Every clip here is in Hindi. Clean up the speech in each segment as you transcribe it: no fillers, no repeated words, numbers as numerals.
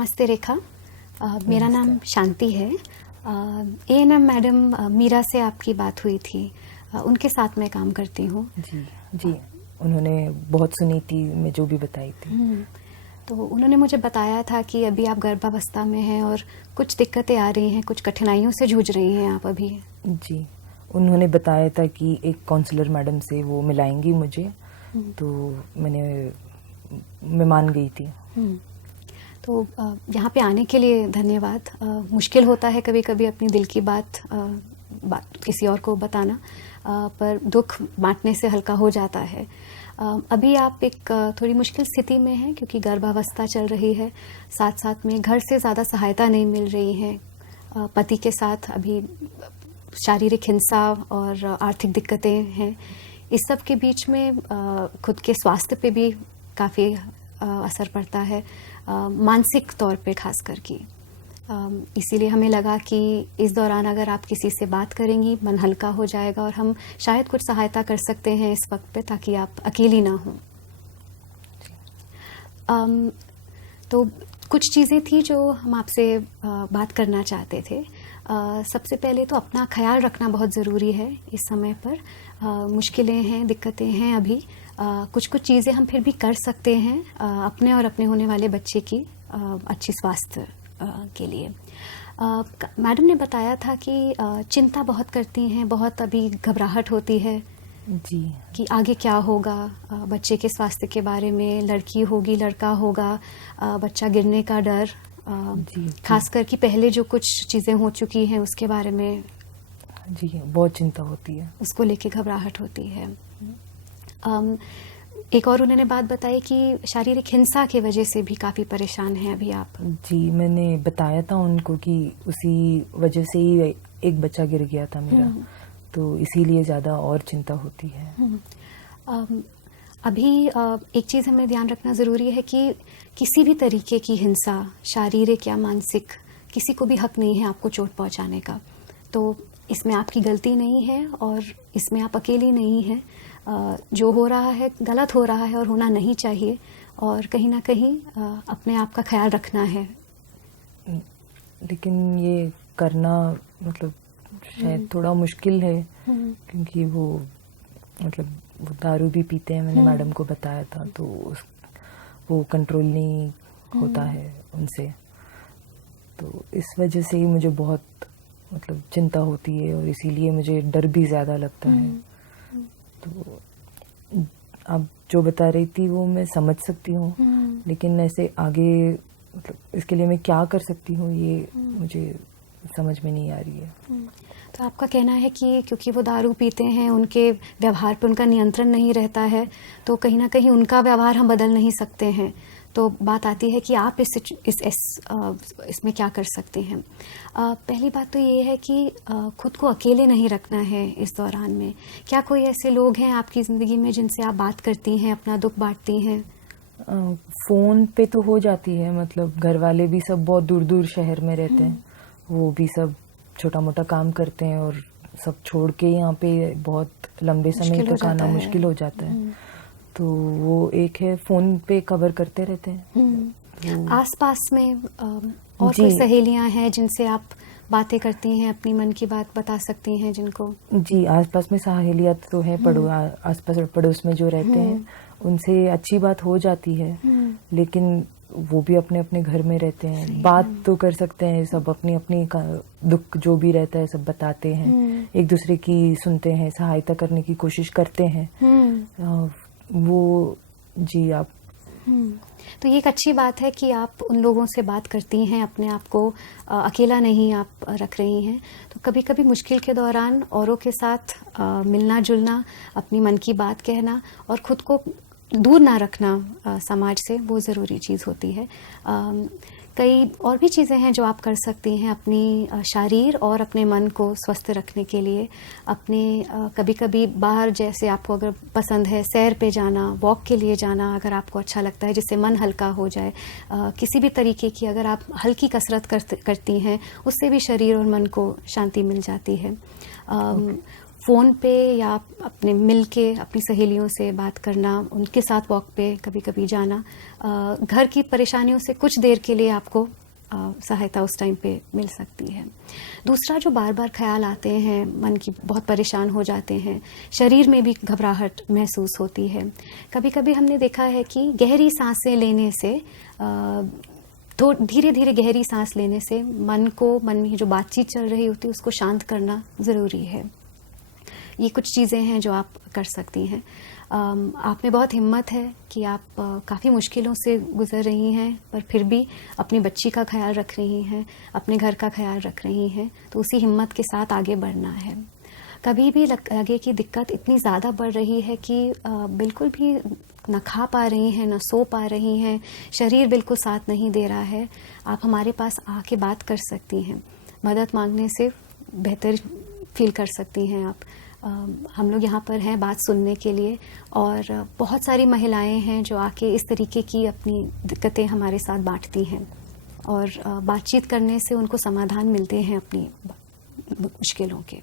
नमस्ते रेखा। मेरा नाम शांति है। एएनएम मैडम मीरा से आपकी बात हुई थी, उनके साथ मैं काम करती हूँ। जी जी, उन्होंने बहुत सुनीति में जो भी बताई थी। तो उन्होंने मुझे बताया था कि अभी आप गर्भावस्था में हैं और कुछ दिक्कतें आ रही हैं, कुछ कठिनाइयों से जूझ रही हैं आप अभी। जी, उन्होंने बताया था कि एक काउंसलर मैडम से वो मिलाएंगी मुझे, तो मैं मान गई थी। तो यहाँ पे आने के लिए धन्यवाद। मुश्किल होता है कभी कभी अपनी दिल की बात किसी और को बताना, पर दुख बांटने से हल्का हो जाता है। अभी आप एक थोड़ी मुश्किल स्थिति में हैं क्योंकि गर्भावस्था चल रही है, साथ साथ में घर से ज़्यादा सहायता नहीं मिल रही है, पति के साथ अभी शारीरिक हिंसा और आर्थिक दिक्कतें हैं। इस सब के बीच में खुद के स्वास्थ्य पे भी काफ़ी असर पड़ता है, मानसिक तौर पे खास करके। इसीलिए हमें लगा कि इस दौरान अगर आप किसी से बात करेंगी मन हल्का हो जाएगा और हम शायद कुछ सहायता कर सकते हैं इस वक्त पे, ताकि आप अकेली ना हों। तो कुछ चीज़ें थी जो हम आपसे बात करना चाहते थे। सबसे पहले तो अपना ख्याल रखना बहुत ज़रूरी है इस समय पर। मुश्किलें हैं, दिक्कतें हैं अभी, कुछ कुछ चीज़ें हम फिर भी कर सकते हैं अपने और अपने होने वाले बच्चे की अच्छी स्वास्थ्य के लिए। मैडम ने बताया था कि चिंता बहुत करती हैं, बहुत अभी घबराहट होती है जी, कि आगे क्या होगा, बच्चे के स्वास्थ्य के बारे में, लड़की होगी लड़का होगा, बच्चा गिरने का डर, खासकर कि पहले जो कुछ चीज़ें हो चुकी हैं उसके बारे में जी बहुत चिंता होती है, उसको लेके घबराहट होती है। एक और उन्होंने बात बताई कि शारीरिक हिंसा की वजह से भी काफ़ी परेशान हैं अभी आप। जी, मैंने बताया था उनको कि उसी वजह से ही एक बच्चा गिर गया था मेरा, तो इसीलिए ज़्यादा और चिंता होती है। अभी एक चीज़ हमें ध्यान रखना ज़रूरी है कि किसी भी तरीके की हिंसा, शारीरिक या मानसिक, किसी को भी हक नहीं है आपको चोट पहुंचाने का। तो इसमें आपकी गलती नहीं है और इसमें आप अकेली नहीं हैं। जो हो रहा है गलत हो रहा है और होना नहीं चाहिए, और कहीं ना कहीं अपने आप का ख्याल रखना है। लेकिन ये करना मतलब शायद थोड़ा मुश्किल है, क्योंकि वो दारू भी पीते हैं, मैंने मैडम को बताया था, तो वो कंट्रोल नहीं होता है उनसे, तो इस वजह से ही मुझे बहुत चिंता होती है और इसीलिए मुझे डर भी ज़्यादा लगता है। तो आप जो बता रही थी वो मैं समझ सकती हूँ, लेकिन ऐसे आगे इसके लिए मैं क्या कर सकती हूँ ये मुझे समझ में नहीं आ रही है। तो आपका कहना है कि क्योंकि वो दारू पीते हैं, उनके व्यवहार पर उनका नियंत्रण नहीं रहता है, तो कहीं ना कहीं उनका व्यवहार हम बदल नहीं सकते हैं। तो बात आती है कि आप इसमें क्या कर सकते हैं। पहली बात तो ये है कि खुद को अकेले नहीं रखना है इस दौरान में। क्या कोई ऐसे लोग हैं आपकी ज़िंदगी में जिनसे आप बात करती हैं, अपना दुख बांटती हैं? फ़ोन पे तो हो जाती है, घर वाले भी सब बहुत दूर दूर शहर में रहते हैं, वो भी सब छोटा मोटा काम करते हैं और सब छोड़ के यहाँ पे बहुत लंबे समय तक आना मुश्किल हो जाता है। तो वो एक है, फ़ोन पे कवर करते रहते हैं। आसपास में और कोई सहेलियां हैं जिनसे आप बातें करती हैं, अपनी मन की बात बता सकती हैं जिनको? जी, आसपास में सहेलियां तो हैं, आसपास पड़ोस में जो रहते हैं उनसे अच्छी बात हो जाती है, लेकिन वो भी अपने अपने घर में रहते हैं। बात तो कर सकते हैं, सब अपनी अपनी दुख जो भी रहता है सब बताते हैं, एक दूसरे की सुनते हैं, सहायता करने की कोशिश करते हैं। वो जी आप तो ये एक अच्छी बात है कि आप उन लोगों से बात करती हैं, अपने आप को अकेला नहीं आप रख रही हैं। तो कभी कभी मुश्किल के दौरान औरों के साथ मिलना जुलना, अपनी मन की बात कहना और खुद को दूर ना रखना समाज से, वो ज़रूरी चीज़ होती है। कई और भी चीज़ें हैं जो आप कर सकती हैं अपनी शरीर और अपने मन को स्वस्थ रखने के लिए। अपने कभी कभी बाहर, जैसे आपको अगर पसंद है सैर पे जाना, वॉक के लिए जाना, अगर आपको अच्छा लगता है जिससे मन हल्का हो जाए, किसी भी तरीके की अगर आप हल्की कसरत करती हैं, उससे भी शरीर और मन को शांति मिल जाती है। फ़ोन पे या अपने मिल के अपनी सहेलियों से बात करना, उनके साथ वॉक पे कभी कभी जाना, घर की परेशानियों से कुछ देर के लिए आपको सहायता उस टाइम पे मिल सकती है। दूसरा, जो बार बार ख्याल आते हैं, मन की बहुत परेशान हो जाते हैं, शरीर में भी घबराहट महसूस होती है। कभी कभी हमने देखा है कि गहरी सांसें लेने से, तो धीरे धीरे गहरी सांस लेने से मन में जो बातचीत चल रही होती है उसको शांत करना ज़रूरी है। ये कुछ चीज़ें हैं जो आप कर सकती हैं। आप में बहुत हिम्मत है कि आप काफ़ी मुश्किलों से गुजर रही हैं, पर फिर भी अपनी बच्ची का ख्याल रख रही हैं, अपने घर का ख्याल रख रही हैं, तो उसी हिम्मत के साथ आगे बढ़ना है। कभी भी लगे कि दिक्कत इतनी ज़्यादा बढ़ रही है कि बिल्कुल भी न खा पा रही हैं, न सो पा रही हैं, शरीर बिल्कुल साथ नहीं दे रहा है, आप हमारे पास आके बात कर सकती हैं। मदद मांगने से बेहतर फील कर सकती हैं आप। हम लोग यहाँ पर हैं बात सुनने के लिए, और बहुत सारी महिलाएं हैं जो आके इस तरीके की अपनी दिक्कतें हमारे साथ बांटती हैं, और बातचीत करने से उनको समाधान मिलते हैं अपनी मुश्किलों के।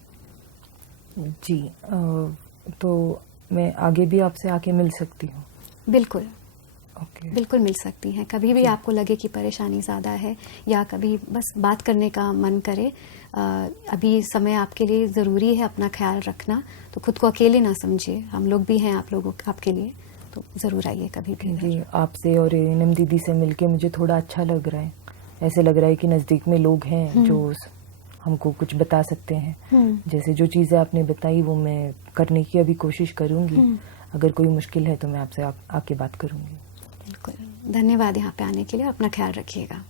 जी, तो मैं आगे भी आपसे आके मिल सकती हूँ? बिल्कुल, ओके। बिल्कुल मिल सकती हैं। कभी भी आपको लगे कि परेशानी ज़्यादा है, या कभी बस बात करने का मन करे, अभी समय आपके लिए ज़रूरी है अपना ख्याल रखना, तो खुद को अकेले ना समझिए, हम लोग भी हैं आप लोगों आपके लिए, तो ज़रूर आइए कभी भी। जी, आपसे और नीलम दीदी से मिलके मुझे थोड़ा अच्छा लग रहा है। ऐसे लग रहा है कि नज़दीक में लोग हैं जो हमको कुछ बता सकते हैं। जैसे जो चीज़ें आपने बताई वो मैं करने की अभी कोशिश करूँगी। अगर कोई मुश्किल है तो मैं आपसे आके बात करूँगी। बिल्कुल, धन्यवाद यहाँ पे आने के लिए, अपना ख्याल रखिएगा।